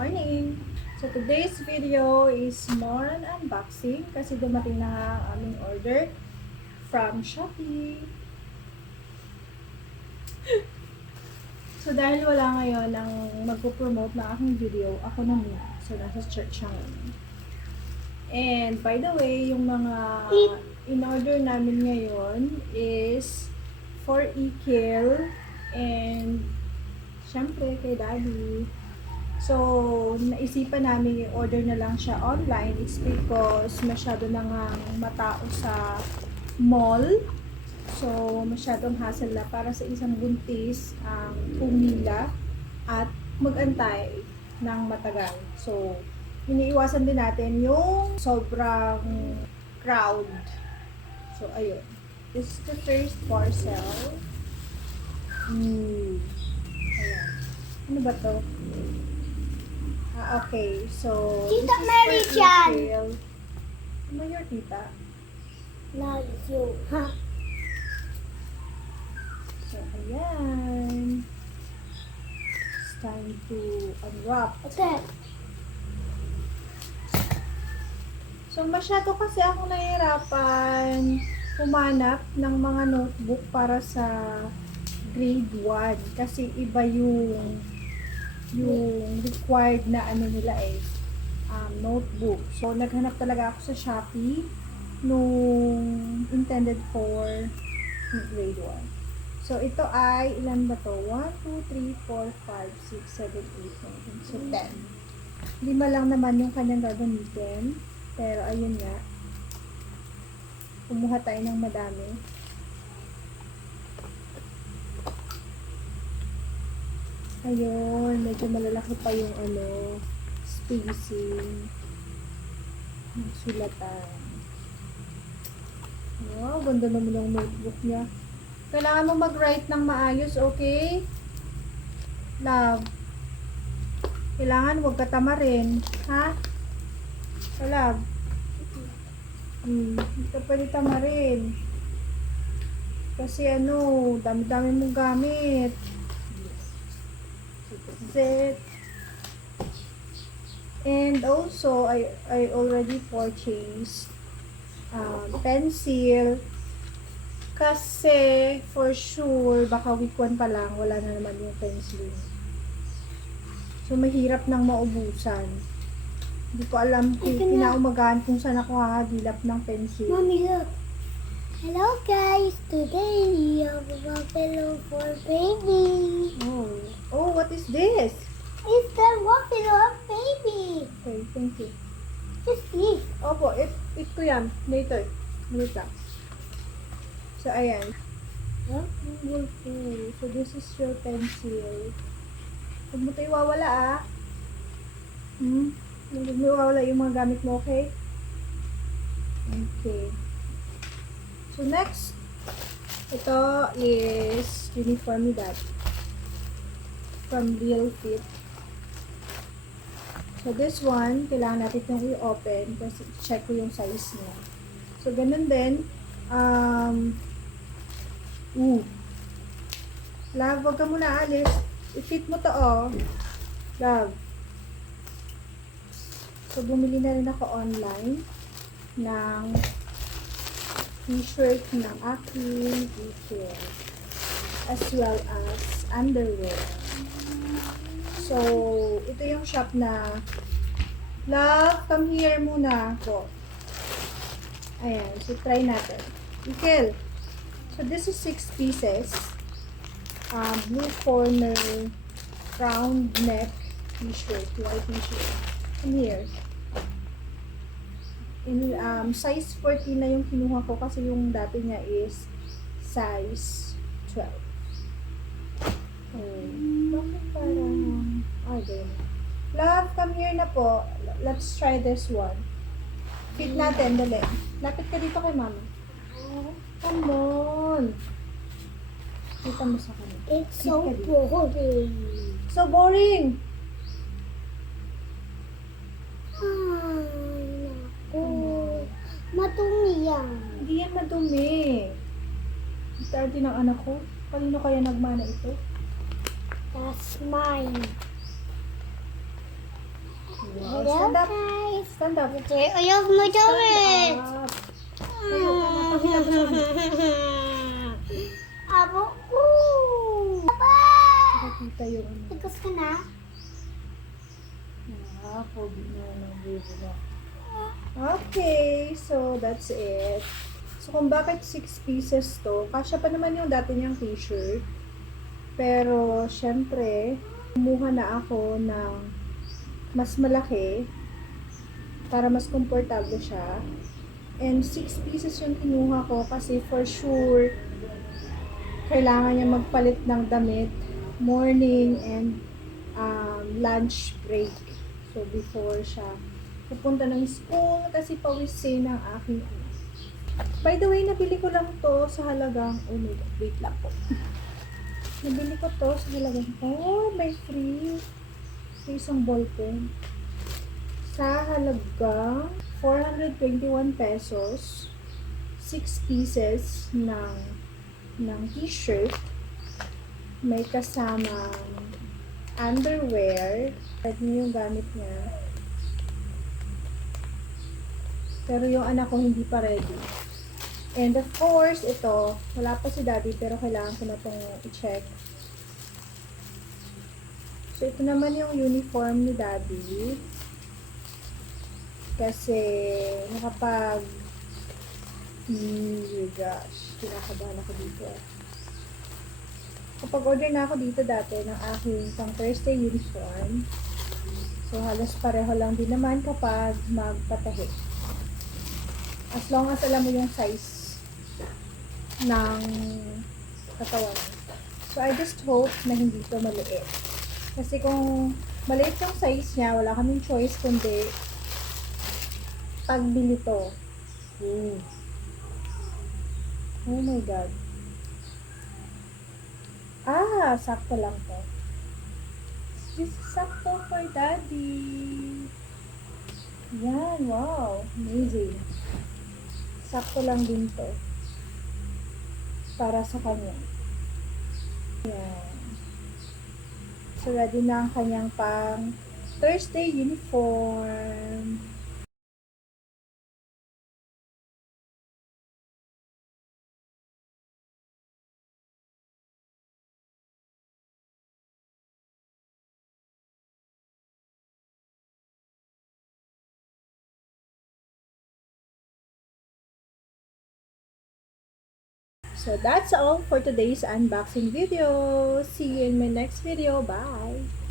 morning! So today's video is more on unboxing kasi dumating na nga ang aming order from Shopee. So dahil wala ngayon ang magpo-promote na aking video, ako na muna. So nasa church siya ngayon. And by the way, yung mga in-order namin ngayon is for Ikil and syempre kay Daddy. So, naisipan namin i-order na lang siya online. It's because masyado na nga matao sa mall. So, masyadong hassle na para sa isang buntis ang pumila at magantay ng matagal. So, iniiwasan din natin yung sobrang crowd. So, ayun. This is the first parcel. Ayan. Ano ba to? Okay, so Tita this is Mary for Chan. Ikil. Ano your tita? Not you. Huh? So, ayan. It's time to unwrap. Okay. So, masyado kasi ako nahihirapan humanap ng mga notebook para sa grade 1. Kasi iba yung required na ano nila notebook. So, naghanap talaga ako sa Shopee nung intended for grade 1. So, ito ay, ilan ba to? 1, 2, 3, 4, 5, 6, 7, 8, 9, so 10. 5 lang naman yung kanyang gagamitin. Pero, ayun nga. Kumuha tayo ng madami. Ayun, medyo malalaki pa yung spacing ng sulatan. Wow, ganda naman yung notebook niya. Kailangan mo mag-write ng maayos, okay? Love. Kailangan huwag ka tamarin, ha? Love. Hindi ka pwede tamarin. Kasi dami-dami mong gamit. It. And also, I already purchased pencil kasi for sure baka week 1 pa lang wala na naman yung pencil. So mahirap nang maubusan. Hindi ko alam kinaumagahan kung saan ako hahagilap ng pencil. Mommy, look. Hello guys. Today we have a pillow for baby. Oh, what is this? It's the pillow of baby. Okay, thank you. Just this. Opo, ito yan. Later. Wait lang. So, ayan. Huh? So, this is your pencil. Huwag mo ito iwawala, Huwag mo iwawala yung mga gamit mo, okay? Okay. So, next. Ito is Uniformidad. From Real Fit. So, this one, kailangan natin itong i-open kasi check ko yung size niya. So, ganun din. Love, wag ka muna alis. I-fit mo to, Love. So, bumili na rin ako online ng t-shirt ng aking teacher as well as underwear. So, ito yung shop na Love, come here muna po. Ayan, so try natin. Ikil. So, this is 6 pieces. Blue corner, round neck t-shirt, white t-shirt. Come here. In, size 14 na yung kinuha ko kasi yung dati niya is size 12. Bakit parang... Okay. Love, come here na po. Let's try this one. Fit natin, dali. Lapit ka dito kay mama. Come on. Kita mo sa kanya. It's so boring. So boring. Ay, naku. Madumi yan. Hindi yan madumi. Ito din ng anak ko. Kanino kaya nagmana ito? That's mine. Wow, Hello stand up. guys. Stand up. Ayaw mo damit. Stand up. Tayo ka na. Pakita mo sa kanila. Abo ko. Papa. Pakita yung ano. Tigas ka na? Ah, pogi na ng bubo na. Okay, so that's it. So kung bakit 6 pieces to, kasya pa naman yung dati niyang t-shirt. Pero, syempre, kumuha na ako ng mas malaki para mas komportable siya. And 6 pieces yung kinuha ko kasi for sure, kailangan niya magpalit ng damit morning and lunch break. So, before siya pupunta ng school kasi pawisin ng aking anak. By the way, nabili ko lang to sa halagang, oh my God, wait lang po. Nabili ko to sa halagang, oh, may free. Sa isang ballpen. Sa halagang 421 pesos, 6 pieces ng t-shirt. May kasamang underwear. At yung gamit niya. Pero yung anak ko hindi pa ready. And of course, ito, wala pa si daddy pero kailangan ko na itong i-check. So, ito naman yung uniform ni daddy. Kasi, nakapag... Oh gosh, kinakabahan ako dito. Kapag order na ako dito dati ng aking pang Thursday uniform, so halos pareho lang din naman kapag magpatahi. As long as alam mo yung size ng katawan. So, I just hope na hindi to maliit. Kasi kung maliit yung size niya, wala kaming choice kundi pagbili to. Oh my God. Ah, sakto lang to. This is sakto for daddy. Yan, wow. Amazing. Sakto lang din to. Para sa kanya. Yan. So, ready na ang kanyang pang Thursday uniform. So, that's all for today's unboxing video. See you in my next video. Bye!